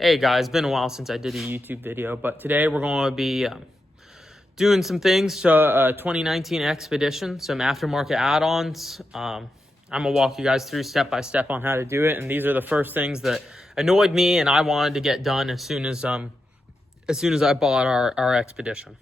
Hey guys, been a while since I did a YouTube video, but today we're going to be doing some things to a 2019 Expedition, some aftermarket add-ons. I'm going to walk you guys through step by step on how to do it, and these are the first things that annoyed me and I wanted to get done as soon as I bought our Expedition.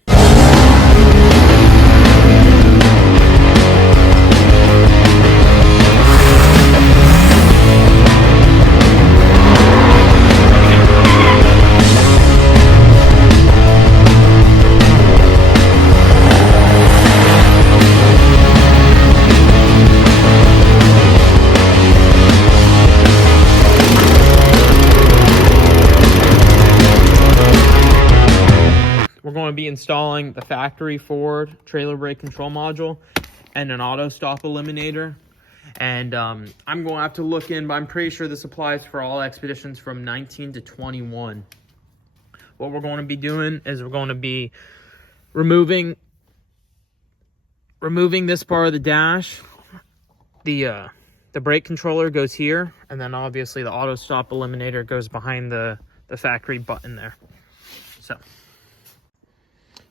We're going to be installing the factory Ford trailer brake control module and an auto stop eliminator. And I'm going to have to look in, but I'm pretty sure this applies for all Expeditions from 19 to 21. What we're going to be doing is we're going to be removing this part of the dash. The brake controller goes here, and then obviously the auto stop eliminator goes behind the factory button there.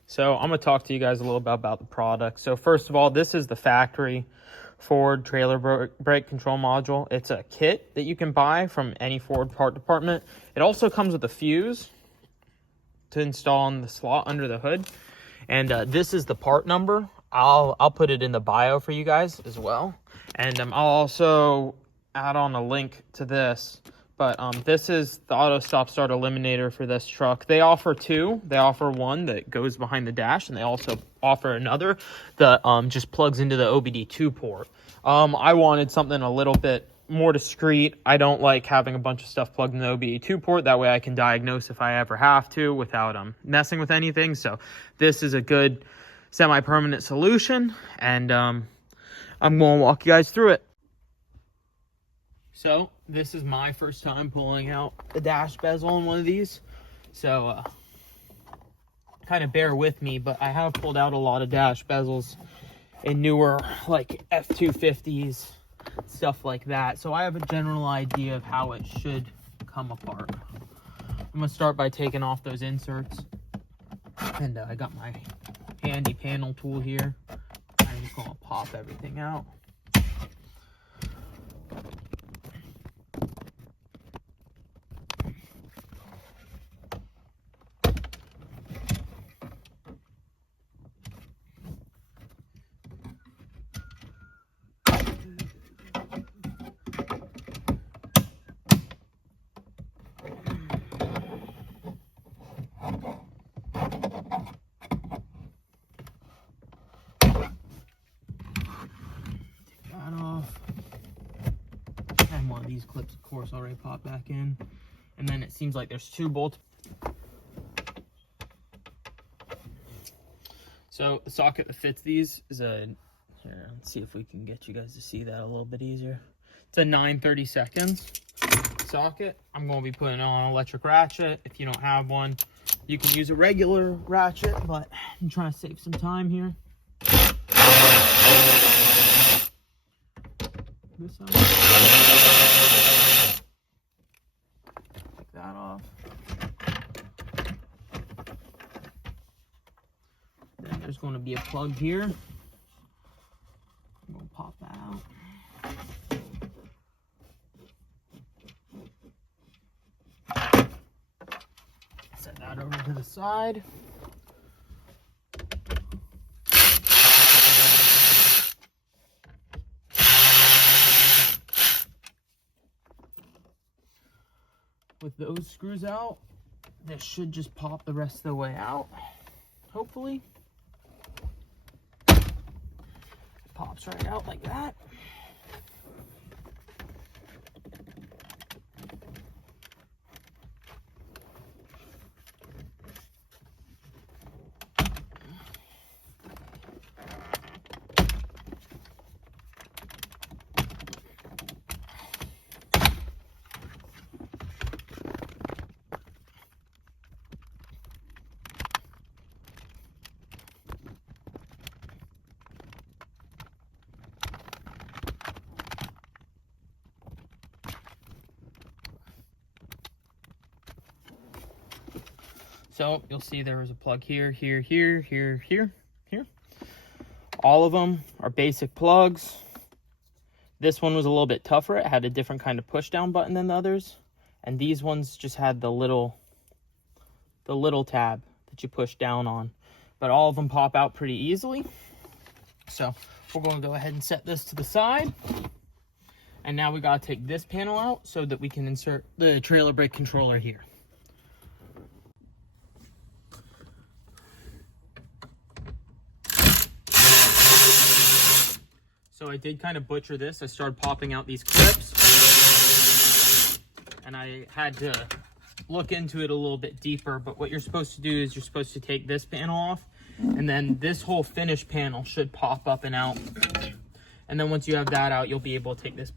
So I'm going to talk to you guys a little bit about the product. So first of all, this is the factory Ford trailer brake control module. It's a kit that you can buy from any Ford part department. It also comes with a fuse to install in the slot under the hood. And this is the part number. I'll put it in the bio for you guys as well. And I'll also add on a link to this. But this is the auto stop start eliminator for this truck. They offer two. They offer one that goes behind the dash, and they also offer another that just plugs into the OBD2 port. I wanted something a little bit more discreet. I don't like having a bunch of stuff plugged in the OBD2 port. That way I can diagnose if I ever have to without messing with anything. So this is a good semi-permanent solution, and I'm going to walk you guys through it. So this is my first time pulling out the dash bezel in one of these. So kind of bear with me, but I have pulled out a lot of dash bezels in newer like F250s, stuff like that. So I have a general idea of how it should come apart. I'm going to start by taking off those inserts. And I got my handy panel tool here. I'm just going to pop everything out. One of these clips, of course, already popped back in, and then it seems like there's two bolts. So the socket that fits these is here, let's see if we can get you guys to see that a little bit easier. It's a 9/32 socket. I'm going to be putting on an electric ratchet. If you don't have one, you can use a regular ratchet, but I'm trying to save some time here. This side. Take that off. Then there's going to be a plug here. I'm going to pop that out. Set that over to the side. With those screws out, this should just pop the rest of the way out, hopefully. Pops right out like that. So you'll see there is a plug here, here, here, here, here, here. All of them are basic plugs. This one was a little bit tougher. It had a different kind of push down button than the others. And these ones just had the little tab that you push down on. But all of them pop out pretty easily. So we're going to go ahead and set this to the side. And now we got to take this panel out so that we can insert the trailer brake controller here. So I did kind of butcher this. I started popping out these clips and I had to look into it a little bit deeper. But what you're supposed to do is you're supposed to take this panel off, and then this whole finish panel should pop up and out. And then once you have that out, you'll be able to take this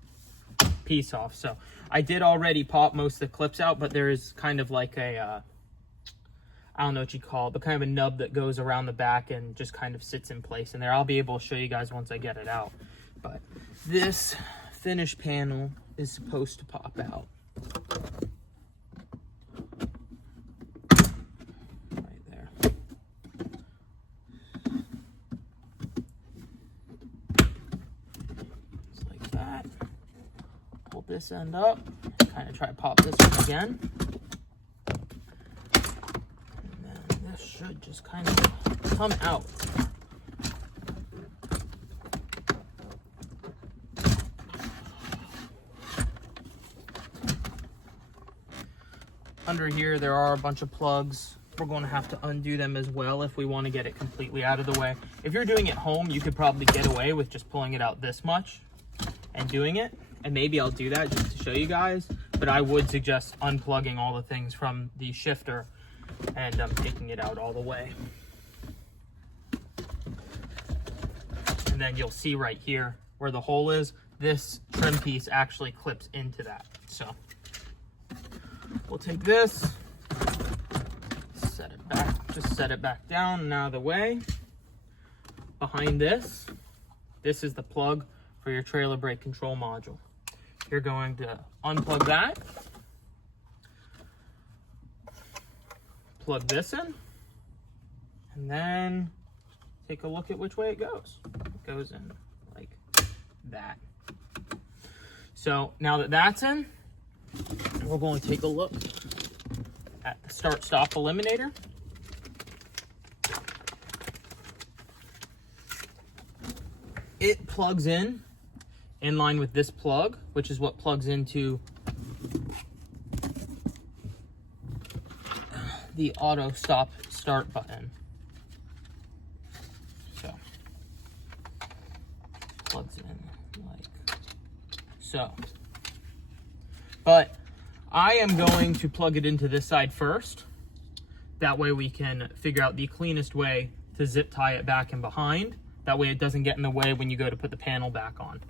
piece off. So I did already pop most of the clips out, but there is kind of like a I don't know what you call it, but kind of a nub that goes around the back and just kind of sits in place in there. I'll be able to show you guys once I get it out. But this finish panel is supposed to pop out. Right there. Just like that. Hold this end up. Kind of try to pop this one again. Should just kind of come out. Under here there are a bunch of plugs. We're going to have to undo them as well if we want to get it completely out of the way. If you're doing it home, you could probably get away with just pulling it out this much and doing it, and maybe I'll do that just to show you guys, but I would suggest unplugging all the things from the shifter and taking it out all the way. And then you'll see right here where the hole is, this trim piece actually clips into that. So we'll take this, set it back, just set it back down and out of the way. Behind this is the plug for your trailer brake control module. You're going to unplug that, plug this in, and then take a look at which way it goes. It goes in like that. So now that that's in, we're going to take a look at the start-stop eliminator. It plugs in line with this plug, which is what plugs into the auto stop start button. So plugs in like so. But I am going to plug it into this side first. That way we can figure out the cleanest way to zip tie it back and behind. That way it doesn't get in the way when you go to put the panel back on.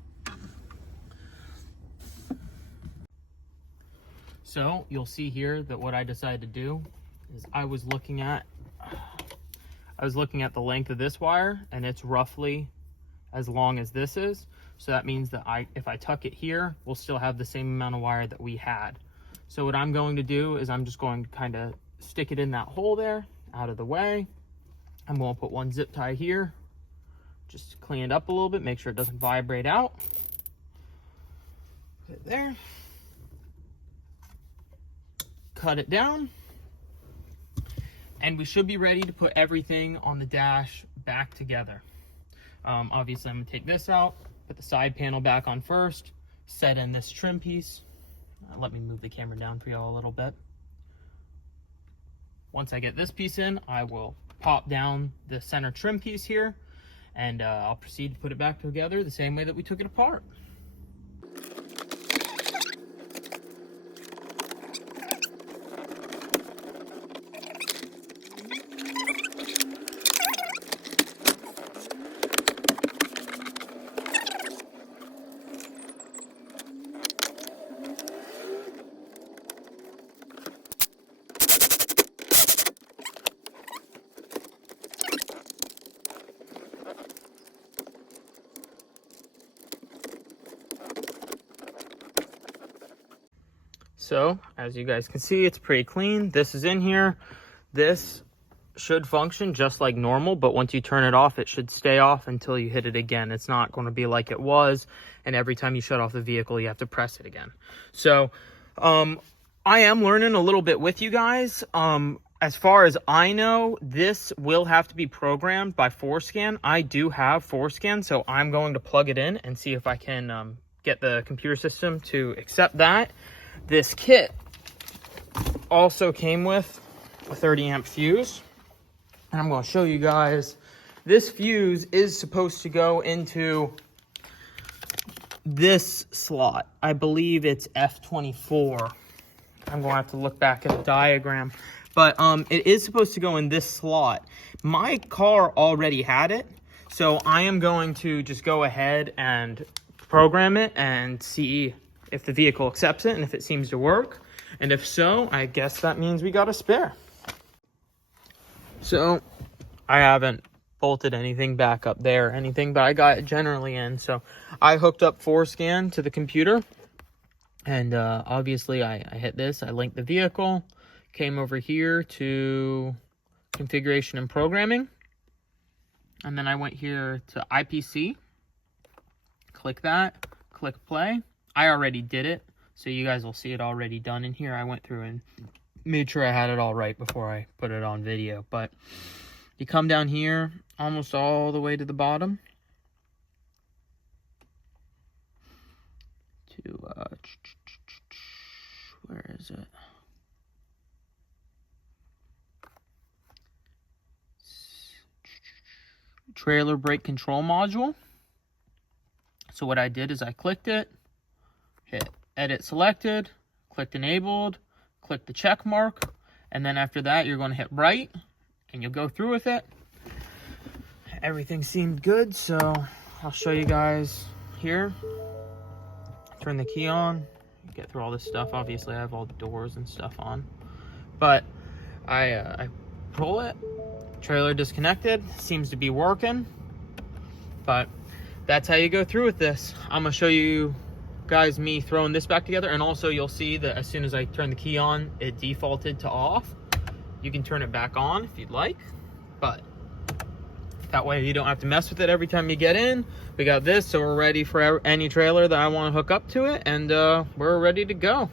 So you'll see here that what I decided to do is I was looking at the length of this wire, and it's roughly as long as this is. So that means that if I tuck it here, we'll still have the same amount of wire that we had. So what I'm going to do is I'm just going to kind of stick it in that hole there, out of the way. I'm going to put one zip tie here, just to clean it up a little bit, make sure it doesn't vibrate out. Put it there. Cut it down. And we should be ready to put everything on the dash back together. Obviously, I'm going to take this out, put the side panel back on first, set in this trim piece. Let me move the camera down for y'all a little bit. Once I get this piece in, I will pop down the center trim piece here, and I'll proceed to put it back together the same way that we took it apart. So, as you guys can see, it's pretty clean. This is in here. this should function just like normal, but once you turn it off, it should stay off until you hit it again. It's not going to be like it was, and every time you shut off the vehicle, you have to press it again. So I am learning a little bit with you guys. As far as I know, this will have to be programmed by FORScan. I do have FORScan, so I'm going to plug it in and see if I can get the computer system to accept that. This kit also came with a 30 amp fuse, and I'm going to show you guys. This fuse is supposed to go into this slot. I believe it's F24. I'm going to have to look back at the diagram. But it is supposed to go in this slot. My car already had it, so I am going to just go ahead and program it and see if the vehicle accepts it and if it seems to work. And if so, I guess that means we got a spare. So I haven't bolted anything back up there or anything, but I got it generally in. So I hooked up FORScan to the computer, and obviously I hit this. I linked the vehicle. Came over here to configuration and programming, and then I went here to IPC, click that, click play. I already did it, so you guys will see it already done in here. I went through and made sure I had it all right before I put it on video. But you come down here almost all the way to the bottom to where is it? Trailer brake control module. So what I did is I clicked it, hit edit selected, clicked enabled, click the check mark, and then after that you're going to hit right and you'll go through with it. Everything seemed good, so I'll show you guys here. Turn the key on, get through all this stuff. Obviously I have all the doors and stuff on, but I pull it. Trailer disconnected, seems to be working, but that's how you go through with this. I'm gonna show you guys me throwing this back together, and also you'll see that as soon as I turn the key on, it defaulted to off. You can turn it back on if you'd like, but that way you don't have to mess with it every time you get in. We got this, so we're ready for any trailer that I want to hook up to it, and we're ready to go.